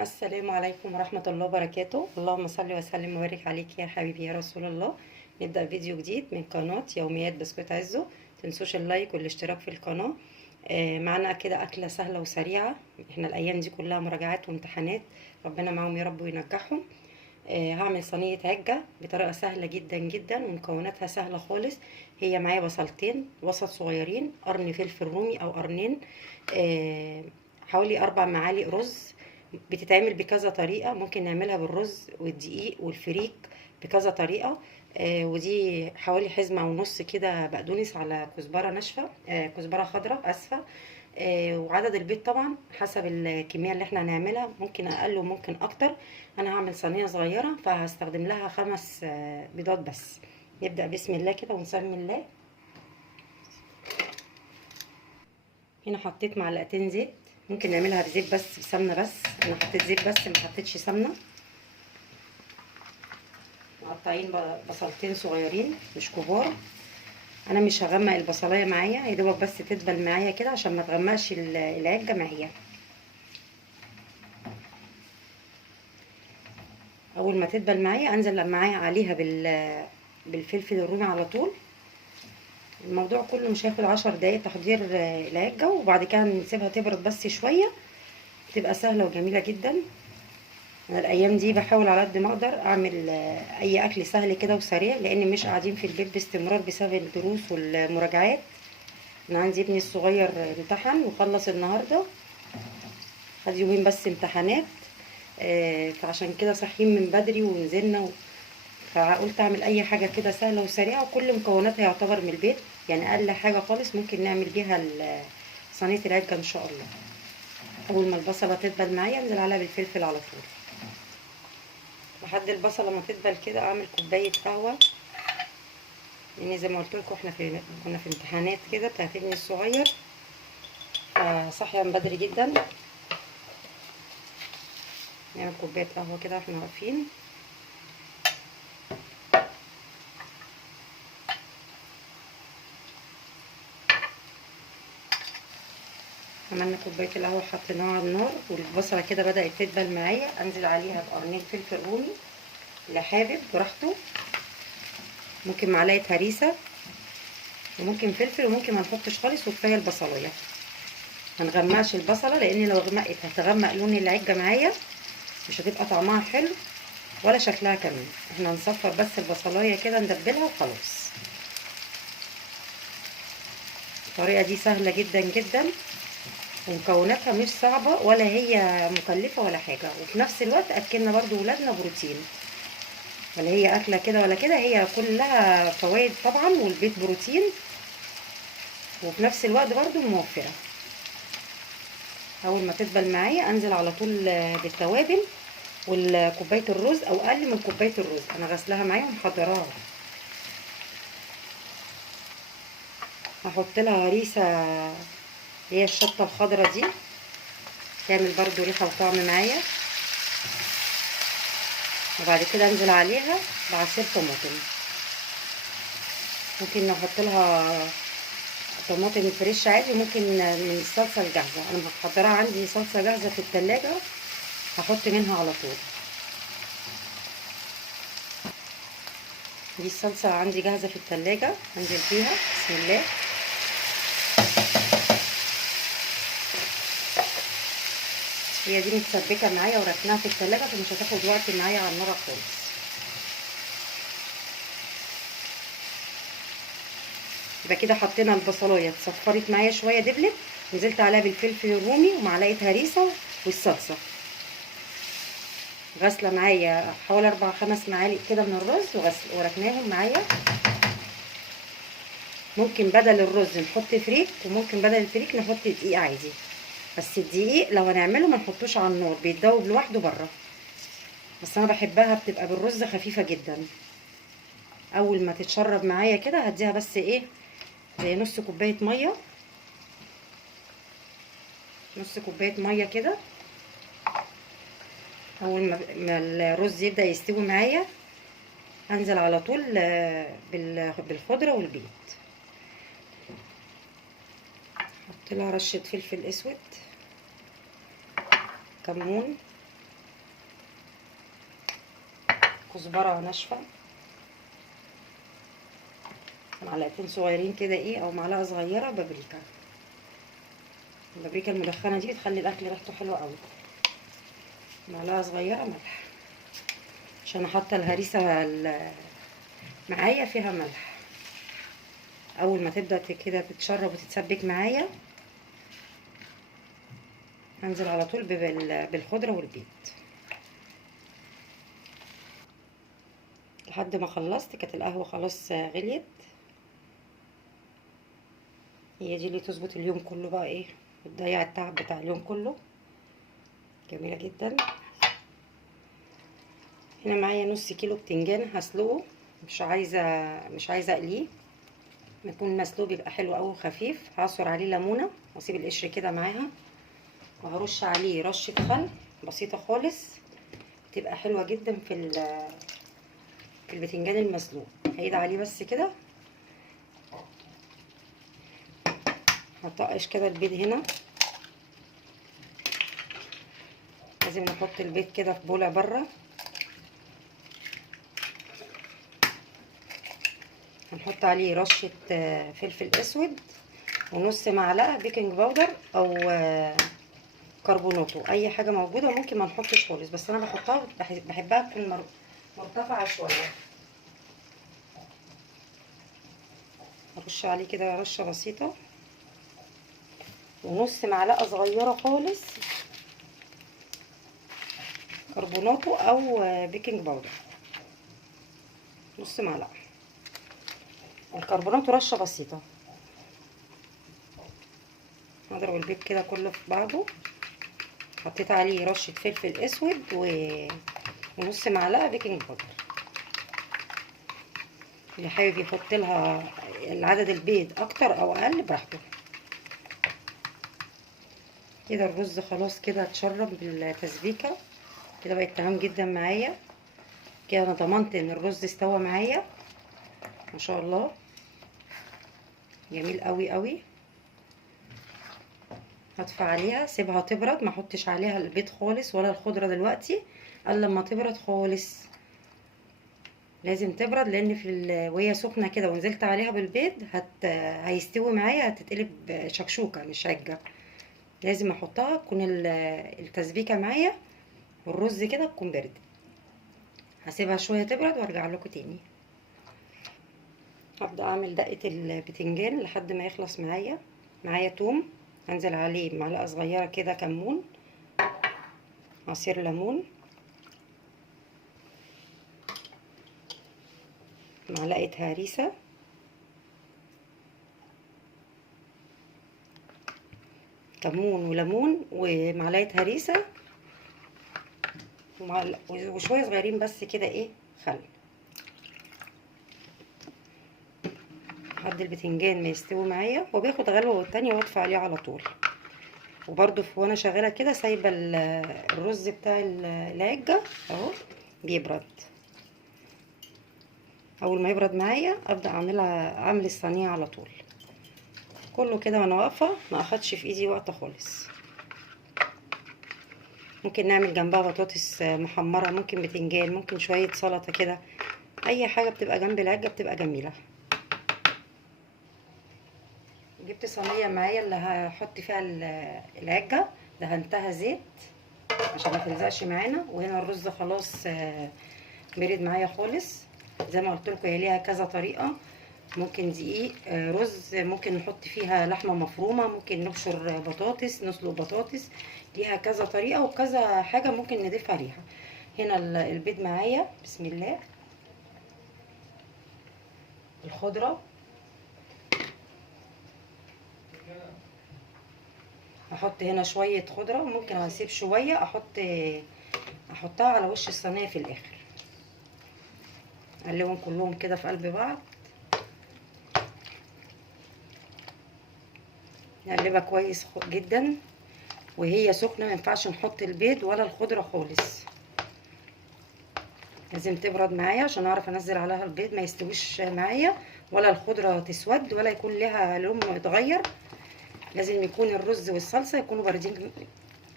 السلام عليكم ورحمة الله وبركاته. اللهم صل وسلم وبارك عليك يا حبيبي يا رسول الله. نبدأ فيديو جديد من قناة يوميات بسكوت عزو. متنسوش اللايك والاشتراك في القناة. معنا كده أكلة سهلة وسريعة. احنا الأيام دي كلها مراجعات وامتحانات، ربنا معاهم يا رب وينجحهم. هعمل صينية عجة بطريقة سهلة جدا جدا ومكوناتها سهلة خالص. هي معايا بصلتين وسط صغيرين، قرن فلفل رومي أو قرنين، حوالي 4 معالق رز. بتتعمل بكذا طريقة، ممكن نعملها بالرز والدقيق والفريك بكذا طريقة. ودي حوالي حزمة ونص كده بقدونس على كزبرة ناشفة، كزبرة خضراء اسفة. وعدد البيض طبعا حسب الكمية اللي احنا هنعملها، ممكن اقل وممكن اكتر. انا هعمل صينية صغيرة فهستخدم لها 5 بيضات بس. نبدأ بسم الله كده ونسمي الله. هنا حطيت معلقتين زيت، ممكن نعملها بزيت بس بسمنة، بس انا حطيت زيت بس ما حطيتش سمنة. مقطعين بصلتين صغيرين مش كبار. انا مش هغمق البصلايه معايا، يا دوبك بس تدبل معايا كده عشان ما تغمقش العجه معايا. اول ما تدبل معايا انزل معايا عليها بالفلفل الرومي على طول. الموضوع كله مش هياخد 10 دقايق تحضير العجه، وبعد كده نسيبها تبرد بس شويه، تبقى سهله وجميله جدا. انا الايام دي بحاول على قد ما اقدر اعمل اي اكل سهل كده وسريع، لان مش قاعدين في البيت باستمرار بسبب الدروس والمراجعات. انا عندي ابني الصغير امتحن وخلص النهارده، خد يومين بس امتحانات. فعشان كده صاحيين من بدري ونزلنا فقلت اعمل اي حاجه كده سهله وسريعه، وكل مكوناتها يعتبر من البيت، يعني اقل حاجه خالص ممكن نعمل بيها صينيه العجه ان شاء الله. اول ما البصله تدبل معايا انزل عليها بالفلفل على طول. لحد البصله ما تدبل كده اعمل كوبايه قهوه، لان زي ما قلت لكم احنا كنا في امتحانات كده بتاعت ابني الصغير، فصاحيه من بدري جدا. نعمل كوبايه قهوه كده واحنا واقفين. عملنا كوبايه القهوه حطيناها على النار، والبصله كده بدات تدبل معايا، انزل عليها بقرنين فلفل رومي اللي حابب براحته، ممكن معلقه هريسه وممكن فلفل وممكن ما نحطش خالص، وكفايه البصلايه. ما نغمقش البصله، لان لو غمقت هتغمق لون العجه معايا، مش هتبقى طعمها حلو ولا شكلها كمان. احنا هنصفر بس البصلايه كده ندبلها وخلاص. الطريقه دي سهله جدا جدا، ومكوناتها مش صعبه ولا هي مكلفه ولا حاجه، وفي نفس الوقت اكلنا برضو ولادنا بروتين. ولا هي اكله كده ولا كده، هي كلها فوائد طبعا، والبيت بروتين وفي نفس الوقت برضو موفره. اول ما تدبل معايا انزل على طول بالتوابل والكوبايه الرز، او اقل من كوبايه الرز، انا غسلها معايا ومحضراها. هحط لها هريسه، هي الشطه الخضراء دي، تعمل برضو ريحه وطعم معايا. وبعد كده انزل عليها بعصير طماطم، ممكن نحط لها طماطم فريش عادي، وممكن من الصلصه الجاهزه، انا محضراها عندي صلصه جاهزه في التلاجة، هحط منها على طول. دي الصلصه عندي جاهزه في التلاجة، انزل فيها بسم الله. هي دي متسبكه معايا وركناها في التلاجة، فمش هتاخد وقت معايا على النار خالص. يبقى كده حطينا البصلايه اتصفرت معايا شويه دبلت، نزلت عليها بالفلفل الرومي ومعلقه هريسه والصلصه. غاسله معايا حوالي 4 5 معالق كده من الرز وركناهم معايا. ممكن بدل الرز نحط فريك، وممكن بدل الفريك نحط دقيق عادي، بس الدقيق لو هنعمله ما نحطوش على النار، بيتذوب لوحده بره، بس انا بحبها بتبقى بالرز خفيفه جدا. اول ما تتشرب معايا كده هديها بس ايه، زي نص كوبايه ميه، نص كوبايه ميه كده. اول ما الرز يبدا يستوي معايا انزل على طول بالخضره والبيض. احط لها رشه فلفل اسود، كمون، كزبره ناشفه، معلقتين صغيرين كده ايه، او معلقه صغيره بابريكا. البابريكا المدخنه دي بتخلي الاكل ريحته حلوه قوي. معلقه صغيره ملح، عشان احط الهريسه معايا فيها ملح. اول ما تبدا كده تتشرب وتتسبك معايا، هنزل على طول بالخضره والبيض لحد ما خلصت. كانت القهوه خلاص غليت. هي دي اللي تظبط اليوم كله بقى ايه، وتضيع التعب بتاع اليوم كله. جميله جدا. هنا معايا نص كيلو بتنجان هسلقه، مش عايزه اقليه، يكون مسلوق بيبقى حلو قوي وخفيف. هعصر عليه ليمونه واسيب القشر كده معاها، وهرش عليه رشه خل بسيطه خالص، تبقى حلوه جدا في البتنجان المسلوق. هيد عليه بس كده. هطقش كده البيض هنا. لازم نحط البيض كده في بولع بره. هنحط عليه رشه فلفل اسود، ونص معلقه بيكنج باودر او كربوناتو، اي حاجه موجوده. ممكن ما نحطش خالص، بس انا بحطها، بحبها تكون مرتفعه شويه. ارش عليه كده رشه بسيطه، ونص معلقه صغيره خالص كربوناتو او بيكنج باودر، نص معلقه. الكربوناتو رشه بسيطه. هضرب البيض كده كله في بعضه. حطيت عليه رشه فلفل اسود ونص معلقه بيكنج باودر. اللي حابب يحط لها العدد البيض اكتر او اقل براحته. كده الرز خلاص كده اتشرب بالتسبيكه كده، بقت تمام جدا معايا. كده انا ضمنت ان الرز استوى معايا ما شاء الله. جميل قوي قوي. هطفي عليها، سيبها تبرد، ما احطش عليها البيض خالص ولا الخضره دلوقتي الا لما تبرد خالص. لازم تبرد، لان وهي سخنه كده ونزلت عليها بالبيض هيستوي معايا، هتتقلب شكشوكه مش عجه. لازم احطها تكون التسبيكه معايا والرز كده تكون برد. هسيبها شويه تبرد وارجع لكم تاني. هبدا اعمل دقه البتنجان لحد ما يخلص معايا توم. هنزل عليه معلقه صغيره كده كمون، عصير ليمون، معلقه هريسه، كمون وليمون ومعلقه هريسه وشويه صغيرين بس كده ايه خل، لحد البتنجان ما يستوي معايا. وبياخد غلوه والتانيه واطفي عليه على طول. وبرده وانا شغاله كده سايبه الرز بتاع العجه اهو بيبرد. اول ما يبرد معايا ابدا اعمل الصينيه على طول. كله كده وانا واقفه، ما اخدش في ايدي وقت خالص. ممكن نعمل جنبها بطاطس محمره، ممكن بتنجان، ممكن شويه سلطه كده. اي حاجه بتبقى جنب العجه بتبقى جميله. جبت صينيه معايا اللي هحط فيها العجه، دهنتها زيت عشان ما تلزقش معانا. وهنا الرز خلاص برد معايا خالص. زي ما قلت لكم هي ليها كذا طريقه. ممكن دقيق رز، ممكن نحط فيها لحمه مفرومه، ممكن نبشر بطاطس، نسلق بطاطس. ليها كذا طريقه وكذا حاجه ممكن نضيف عليها. هنا البيض معايا، بسم الله. الخضره هحط هنا شويه خضره، ممكن اسيب شويه احطها على وش الصينيه في الاخر. اقلبهم كلهم كده في قلب بعض. نقلبها كويس جدا وهي سخنه. ما ينفعش نحط البيض ولا الخضره خالص، لازم تبرد معايا عشان اعرف انزل عليها البيض. ما يستويش معايا ولا الخضره تسود ولا يكون لها لون متغير. لازم يكون الرز والصلصه يكونوا باردين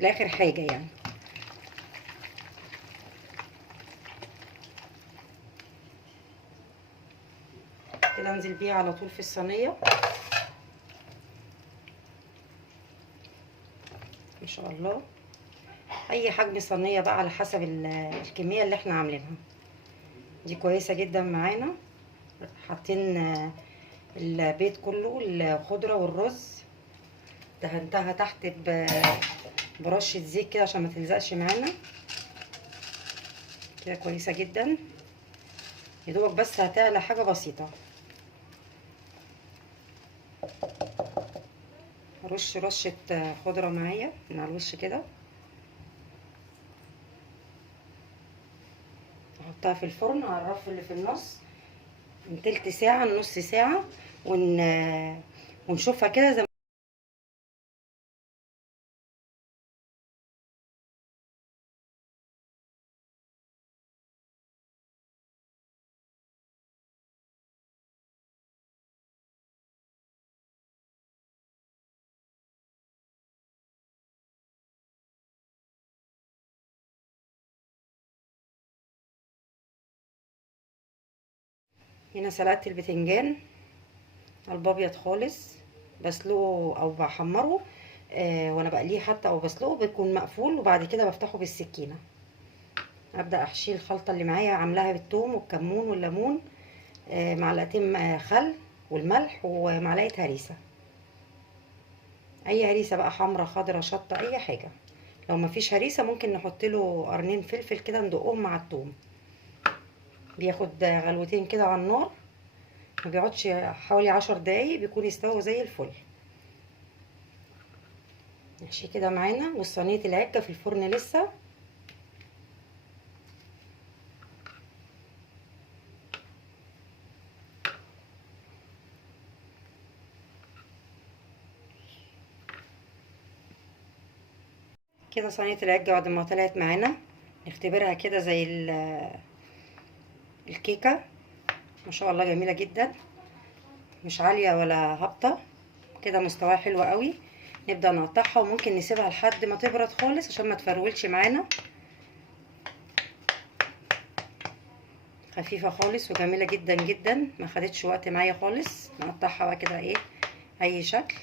لاخر حاجه يعني. كده انزل بيها على طول في الصينيه. ما شاء الله. اي حجم صينيه بقى على حسب الكميه اللي احنا عاملينها. دي كويسه جدا معانا. حاطين البيض كله، الخضره والرز. دهنتها تحت برشه زيت كده عشان ما تلزقش معانا. كده كويسه جدا. يا دوبك بس هتعلى حاجه بسيطه. رش رشه خضره معايا من على الوش كده. احطها في الفرن على الرف اللي في النص من تلت ساعه لنص ساعه، ونشوفها كده زي هنا. سلقت البتنجان الابيض خالص، بسلقه او بحمره وانا بقليه حتى او بسلقه بيكون مقفول، وبعد كده بفتحه بالسكينه. ابدا احشيه الخلطه اللي معايا عاملاها بالثوم والكمون والليمون، معلقتين خل والملح ومعلقه هريسه. اي هريسه بقى، حمرا خضرا شطه اي حاجه. لو مفيش هريسه ممكن نحط له قرنين فلفل كده ندقهم مع الثوم. بياخد غلوتين كده على النار، ما بيقعدش حوالي 10 دقايق بيكون يستوى زي الفل. نحشيه كده معانا. والصينيه العجه في الفرن لسه. كده صينيه العجه بعد ما طلعت معانا نختبرها كده زي الكيكه. ما شاء الله جميله جدا، مش عاليه ولا هابطه، كده مستواها حلو قوي. نبدا نقطعها وممكن نسيبها لحد ما تبرد خالص عشان ما تفرولش معانا. خفيفه خالص وجميله جدا جدا، ما خدتش وقت معايا خالص. نقطعها بقى كده ايه اي شكل.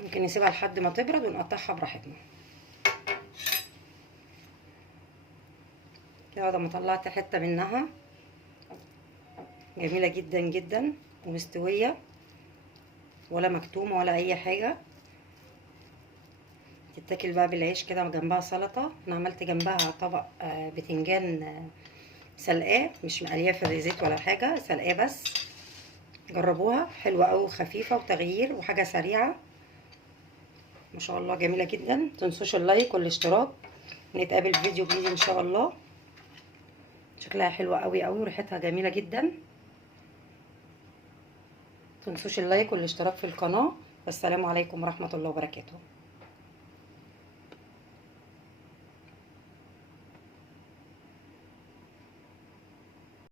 ممكن نسيبها لحد ما تبرد ونقطعها براحتنا. كده بعد ما طلعت حته منها جميله جدا جدا ومستويه ولا مكتومه ولا اي حاجه. تتاكل بقى بالعيش كده وجنبها سلطه. انا عملت جنبها طبق بتنجان سلقاه، مش مقليه في زيت ولا حاجه، سلقاه بس. جربوها، حلوه قوي وخفيفه وتغيير وحاجه سريعه. ما شاء الله جميله جدا. متنسوش اللايك والاشتراك. نتقابل في فيديو جديد ان شاء الله. شكلها حلوه قوي قوي وريحتها جميله جدا. متنسوش اللايك والاشتراك في القناه. والسلام عليكم ورحمه الله وبركاته.